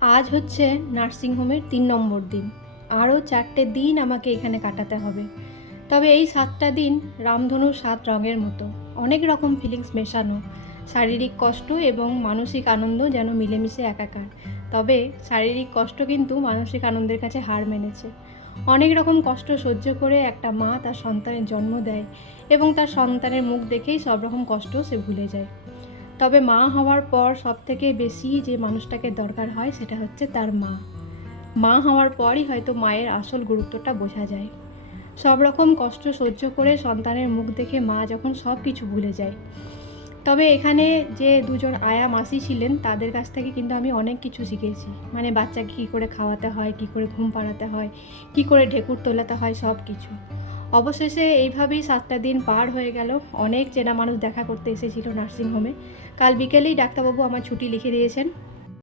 আজ হচ্ছে নার্সিংহোমের ৩ নম্বর দিন। আরও ৪টে দিন আমাকে এখানে কাটাতে হবে। তবে এই ৭টা দিন রামধনুর ৭ রঙের মতো, অনেক রকম ফিলিংস মেশানো। শারীরিক কষ্ট এবং মানসিক আনন্দ যেন মিলেমিশে একাকার। তবে শারীরিক কষ্ট কিন্তু মানসিক আনন্দের কাছে হার মেনেছে। অনেক রকম কষ্ট সহ্য করে একটা মা তার সন্তানের জন্ম দেয় এবং তার সন্তানের মুখ দেখেই সব রকম কষ্ট সে ভুলে যায়। তবে মা হওয়ার পর সবথেকে বেশি যে মানুষটাকে দরকার হয় সেটা হচ্ছে তার মা। মা হওয়ার পরই হয়তো মায়ের আসল গুরুত্বটা বোঝা যায়। সব রকম কষ্ট সহ্য করে সন্তানের মুখ দেখে মা যখন সব কিছু ভুলে যায়। তবে এখানে যে দুজন আয়া মাসি ছিলেন তাদের কাছ থেকে কিন্তু আমি অনেক কিছু শিখেছি। মানে বাচ্চাকে কী করে খাওয়াতে হয়, কী করে ঘুম পাড়াতে হয়, কী করে ঢেকুর তোলাতে হয়, সব কিছু। অবশেষে এইভাবেই 7টা দিন পার হয়ে গেল। অনেক চেনা মানুষ দেখা করতে এসেছিল নার্সিংহোমে। কাল বিকেলেই ডাক্তারবাবু আমার ছুটি লিখে দিয়েছেন।